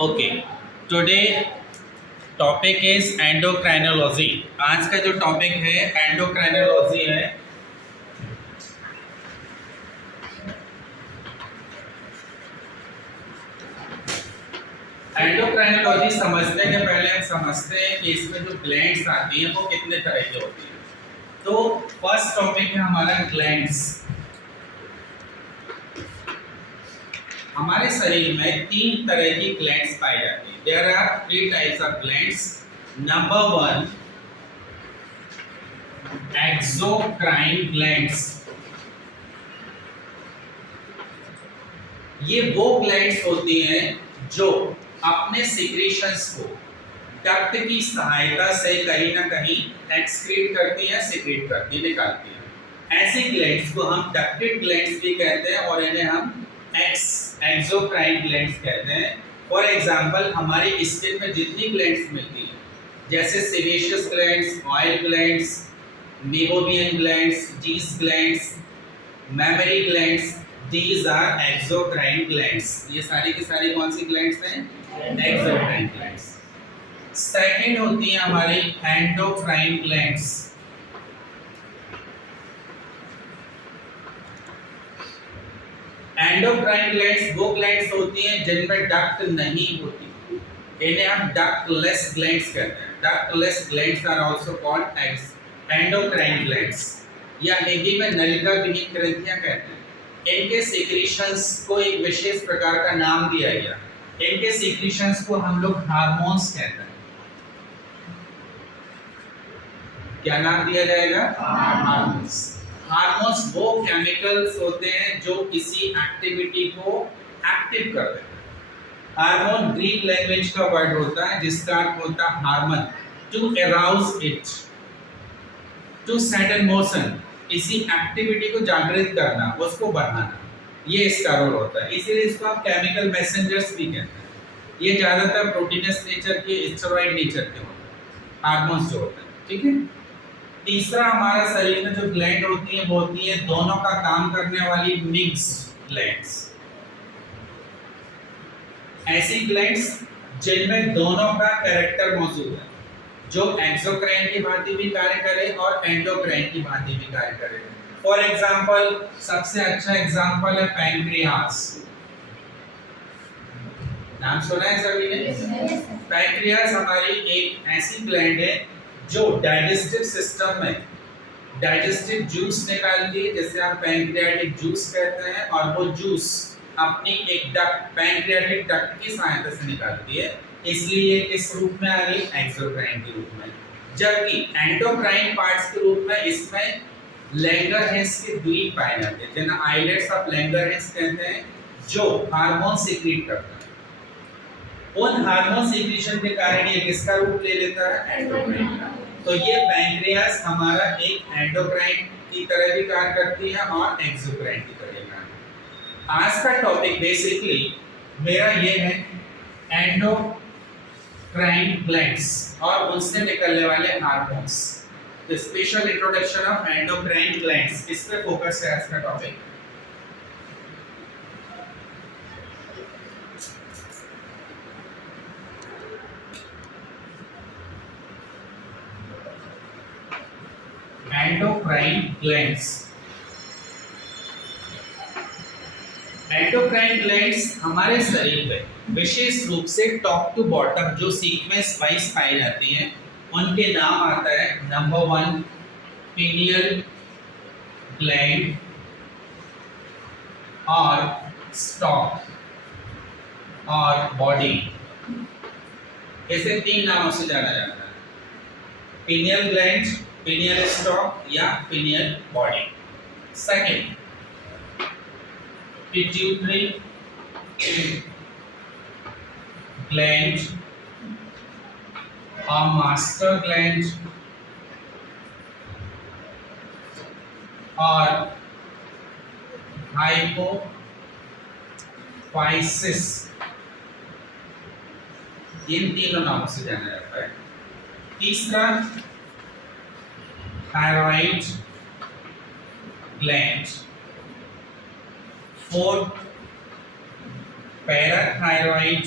Okay, today topic is endocrinology. आज का जो टॉपिक है एंडोक्राइनोलॉजी है। एंडोक्राइनोलॉजी समझने के पहले हम समझते हैं कि इसमें जो ग्लैंड्स आती हैं वो कितने तरह की होती हैं। तो फर्स्ट टॉपिक है हमारा ग्लैंड्स। हमारे शरीर में तीन तरह की ग्लैंड्स पाई जाती हैं। There are three types of glands. Number one, exocrine glands. ये वो ग्लैंड्स होती हैं जो अपने सिक्रीशंस को डक्ट की सहायता से कहीं ना कहीं एक्सक्रीट करती है, सिक्रीट करती, निकालती है। ऐसी ग्लैंड्स को हम डक्टेड ग्लैंड्स भी कहते हैं और इन्हें हम एक्सोक्राइन ग्लैंड्स कहते हैं। फॉर एग्जांपल, हमारी स्किन में जितनी ग्लैंड्स मिलती हैं जैसे sebaceous glands, oil glands, meibomian glands, Zeis glands, mammary glands, these are exocrine glands। ये सारी की सारी कौन सी ग्लैंड्स हैं? Exocrine glands. सेकंड होती है हमारी एंडोक्राइन ग्लैंड्स। एंडोक्राइन ग्लैंड्स वो ग्लैंड्स होती हैं जिनमें डक्ट नहीं होती, इन्हें हम डक्टलेस ग्लैंड्स कहते हैं। Ductless glands are also called endocrine glands, या हिंदी में नलिका विहीन ग्रंथियां कहते हैं। इनके सीक्रेशंस को एक विशेष प्रकार का नाम दिया गया। इनके सीक्रेशंस को हम लोग हार्मोन्स कहते हैं। क्या नाम दिया जाएगा? हार्मोन्स। हार्मोन्स वो केमिकल्स होते हैं जो किसी एक्टिविटी को एक्टिव करते हैं। हार्मोन ग्रीक लैंग्वेज का वर्ड होता है जिसका अर्थ होता है हार्मन, to arouse it, to set in motion, किसी एक्टिविटी को जागृत करना, उसको बढ़ाना, ये इसका रोल होता है। इसीलिए इसको आप केमिकल मैसेंजर्स भी कहते हैं। ये ज्यादातर प्रोटीनस नेचर के, स्टेरॉइड नेचर के होते हैं, हार्मोन्स जो होते हैं। ठीक है। तीसरा, हमारा शरीर में जो ग्लैंड होती है वो होती है दोनों का काम करने वाली मिक्स्ड ग्लैंड्स। ऐसी ग्लैंड्स जिनमें दोनों का कैरेक्टर मौजूद है, जो एक्सोक्राइन की भांति भी कार्य करे और एंडोक्राइन की भांति भी कार्य करे। फॉर एग्जांपल, सबसे अच्छा एग्जांपल है पैंक्रियास। नाम सुना है सभी ने? पैंक्रियास हमारी एक ऐसी ग्लैंड है जो डाइजेस्टिव सिस्टम में डाइजेस्टिव जूस निकालती है, जिसे हम पैंक्रियाटिक जूस कहते हैं, और वो जूस अपनी एक डक्ट, पैंक्रियाटिक डक्ट की सहायता से निकालती है। इसलिए किस रूप में आ गई? एक्सोक्राइन के रूप में। जबकि एंडोक्राइन पार्ट्स के रूप में इसमें लैंगरहैंस के द्वीप पाए जाते हैं, जिन्हें आइलेट्स ऑफ लैंगरहैंस कहते हैं, जो हार्मोन सीक्रेट करते हैं। उन हार्मोन सीक्रेशन के कारण ये किसका रूप ले लेता है? एंडोक्राइन का। तो ये पैंक्रियास हमारा एक एंडोक्राइन की तरह भी कार्य करती है और एक्सोक्राइन की तरह भी कार्य। आज का टॉपिक बेसिकली मेरा ये है एंडोक्राइन ग्लैंड्स और उनसे निकलने वाले hormones. The special introduction of endocrine glands, इस पे फोकस है आज का topic. Endocrine glands. Endocrine glands हमारे शरीर में विशेष रूप से टॉप टू बॉटम जो सीक्वेंस वाइज पाई जाती हैं, उनके नाम आता है। नंबर वन, पीनियल ग्लैंड और स्टॉक और बॉडी। इसे तीन नामों से जाना जाता है: पीनियल ग्लैंड, पीनियल स्टॉक या pineal body. Second, pituitary gland और मास्टर ग्लैंड और हाइपोफाइसिस, इन तीनों नामों से जाना जाता है। तीसरा, thyroid gland. Fourth, parathyroid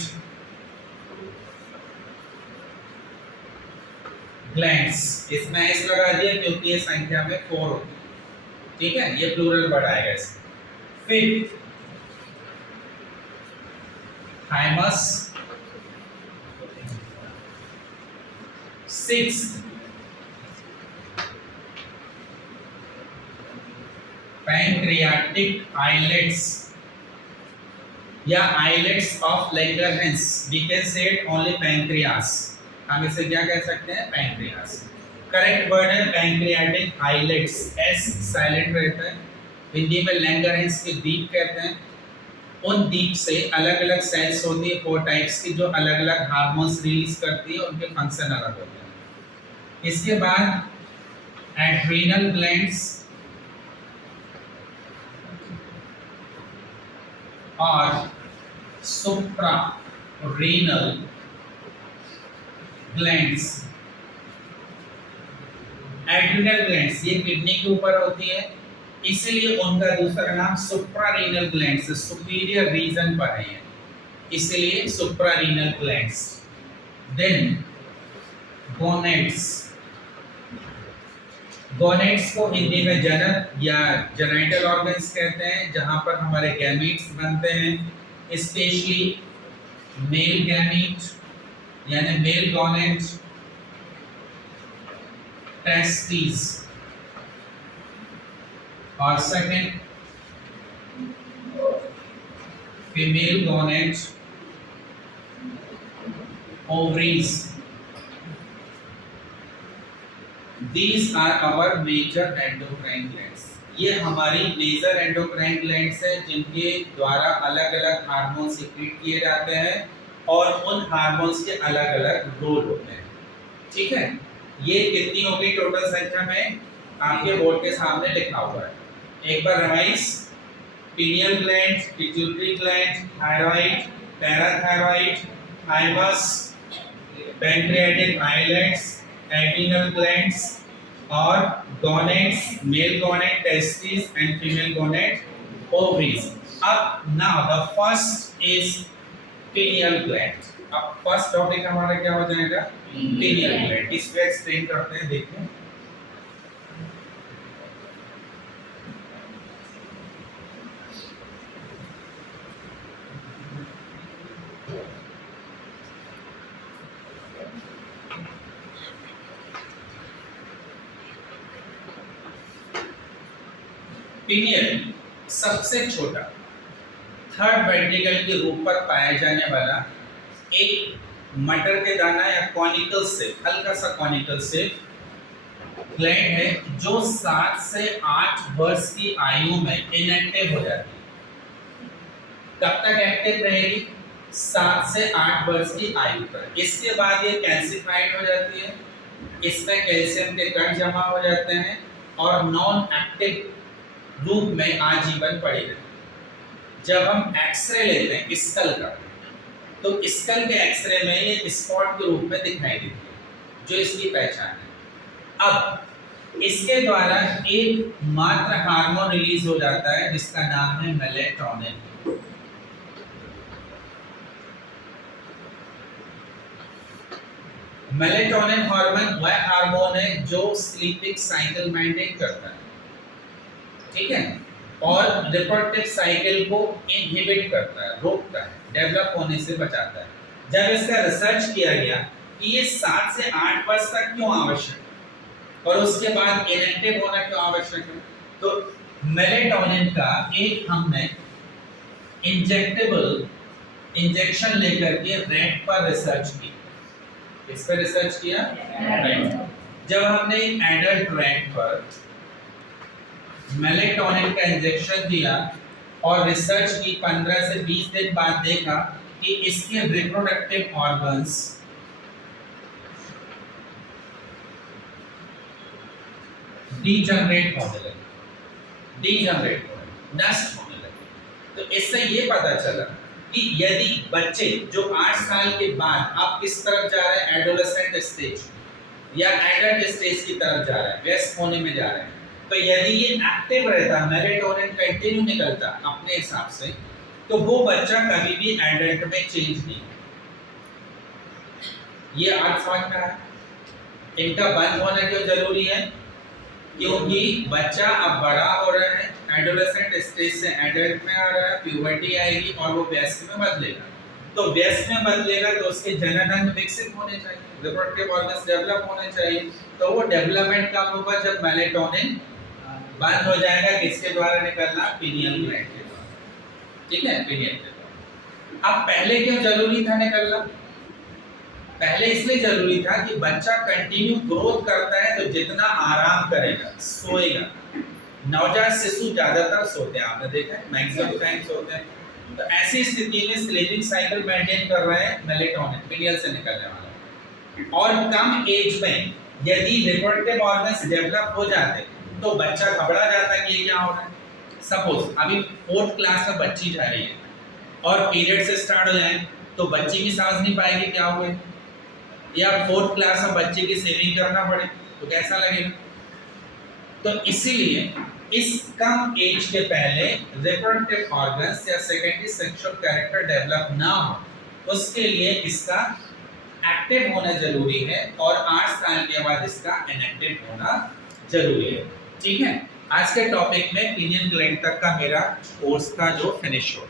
glands, इसमें एस लगा दिया क्योंकि ये संख्या में 4 होती है, ठीक है, ये प्लूरल वर्ड आएगा इसमें। Fifth thymus, sixth pancreatic islets या islets of Langerhans, we can say it only pancreas, हम इसे क्या कह सकते हैं, पैंक्रियास। करेक्ट वर्ड है पैंक्रियाटिक आइलेट्स, एस साइलेंट रहता है। हिंदी में लैंगरहैंस के दीप कहते हैं। उन दीप से अलग अलग सेल्स होती है 4 टाइप्स की, जो अलग अलग हार्मोन्स रिलीज करती है, उनके फंक्शन अलग होते हैं। इसके बाद एड्रीनल ग्लैंड्स और supra renal glands. Adrenal glands ये किडनी के ऊपर होती है, इसीलिए उनका दूसरा नाम सुप्रारीनल ग्लैंड्स, सुपीरियर रीजन पर है, इसलिए suprarenal glands. Then gonads, gonads को हिंदी में जनक या जेनाइटल ऑर्गन्स कहते हैं, जहां पर हमारे गैमीट्स बनते हैं, स्पेशली मेल गैमीट यानी मेल गोनेड, टेस्टिस, और second female gonad, ovaries. These are our major endocrine glands. ये हमारी मेजर एंडोक्राइन ग्लैंड्स हैं, जिनके द्वारा अलग अलग हार्मोन सिक्रीट किए जाते हैं और उन हार्मोन्स के अलग अलग रोल होते हैं, ठीक है। ये कितनी होगी टोटल संख्या में, आपके बोर्ड के सामने लिखा हुआ है, एक बार revise. Pineal gland, pituitary gland, thyroid, parathyroid, thymus, pancreatic islets, adrenal glands और gonads, male gonad testis and female gonad ovaries. अब now the first is pineal gland. अब फर्स्ट टॉपिक हमारा क्या हो जाएगा, पिनियल ग्लैंड। इस पे एक्सप्लेन करते हैं, देखिए। पिनियल सबसे छोटा थर्ड वेंट्रिकल के रूप पर पाया जाने वाला एक मटर के दाना या कॉनिकल शेप, हल्का सा कॉनिकल शेप ग्लैंड है, जो 7 से 8 वर्ष की आयु में इनएक्टिव हो जाती है। कब तक एक्टिव रहेगी, 7 से 8 वर्ष की आयु पर। इसके बाद ये कैल्सिफाइड हो जाती है, इसमें कैल्शियम के कण जमा हो जाते हैं और नॉन एक्टिव रूप में आजीवन पड़ी रहती। जब हम एक्सरे लेते हैं स्कल का, तो स्कल के एक्सरे में ये स्पॉट के रूप में दिखाई देती है, जो इसकी पहचान है। अब इसके द्वारा एक मात्र हार्मोन रिलीज हो जाता है, जिसका नाम है मेलेटोनिन। मेलेटोनिन हार्मोन वह हार्मोन है जो स्लीपिंग साइकिल मेंटेन करता है, ठीक है, और रिप्रोडक्टिव साइकिल को इनहिबिट करता है, रोकता है, डेवलप होने से बचाता है। जब इसका रिसर्च किया गया कि ये 7 से 8 वर्ष तक क्यों आवश्यक है और उसके बाद इनएक्टिव होना क्यों आवश्यक है, तो मेलेटोनिन का एक हमने इंजेक्टेबल इंजेक्शन लेकर के रैट पर रिसर्च की। इस पर रिसर्च किया रैट। जब हमने एडल्ट रैट पर मेलेटोनिन का इंजेक्शन दिया और रिसर्च की 15 से 20 दिन बाद देखा कि इसके रिप्रोडक्टिव ऑर्गन्स डीजनरेट होने लगे, नष्ट होने लगे। तो इससे ये पता चला कि यदि बच्चे जो 8 साल के बाद आप किस तरफ जा रहे हैं, एडोलेसेंट स्टेज या एडल्ट स्टेज की तरफ जा रहे हैं, व्यस्त होने में जा रहे हैं, तो यदि ये एक्टिव रहता, मेलेटोनिन कंटिन्यू निकलता अपने हिसाब से, तो वो बच्चा कभी भी एडल्ट में चेंज नहीं। ये आज समझ में आया। इनका बंद होना क्यों जरूरी है? क्योंकि बच्चा अब बड़ा हो रहा है, एडोलेसेंट स्टेज से एडल्ट में आ रहा है, प्यूबर्टी आएगी और वो वयस्क में बदलेगा। तो वयस्क में बदलेगा तो उसके जनन विकसित होने चाहिए, रिप्रोडक्टिव ऑर्गन्स डेवलप होने चाहिए। तो वो डेवलपमेंट कब होगा? जब मेलेटोनिन बंद हो जाएगा। किसके द्वारा निकलना? पीनियल ग्लैंड के द्वारा। ठीक है, पीनियल के द्वारा। अब पहले क्यों जरूरी था निकलना? पहले इसलिए जरूरी था कि बच्चा कंटिन्यू ग्रोथ करता है तो जितना आराम करेगा, सोएगा। नवजात शिशु ज्यादातर सोते हैं, आपने देखा है, मैक्सिमम टाइम सोते हैं। तो ऐसी स्थिति में स्लीपिंग साइकिल मेंटेन कर रहे हैं मेलेटोनिन, पीनियल से निकलने वाला। और कम एज में यदि रिप्रोडक्टिव ऑर्गन्स डेवलप हो जाते तो बच्चा घबरा जाता कि ये क्या हो रहा है। सपोज अभी 4th क्लास में बच्ची जा रही है और पीरियड से स्टार्ट हो जाए तो बच्ची भी समझ नहीं पाएगी क्या हुआ, या 4th क्लास में बच्चे की सेविंग करना पड़े तो कैसा लगेगा। तो इसीलिए इस कम एज के पहले रिप्रोडक्टिव ऑर्गन्स या सेकेंडरी सेक्सुअल कैरेक्टर डेवलप ना हो, उसके लिए इसका एक्टिव होना जरूरी है और 8 साल के बाद इसका इनएक्टिव होना जरूरी है। ठीक है, आज के टॉपिक में पीनियल ग्लैंड तक का मेरा कोर्स का जो फिनिश हो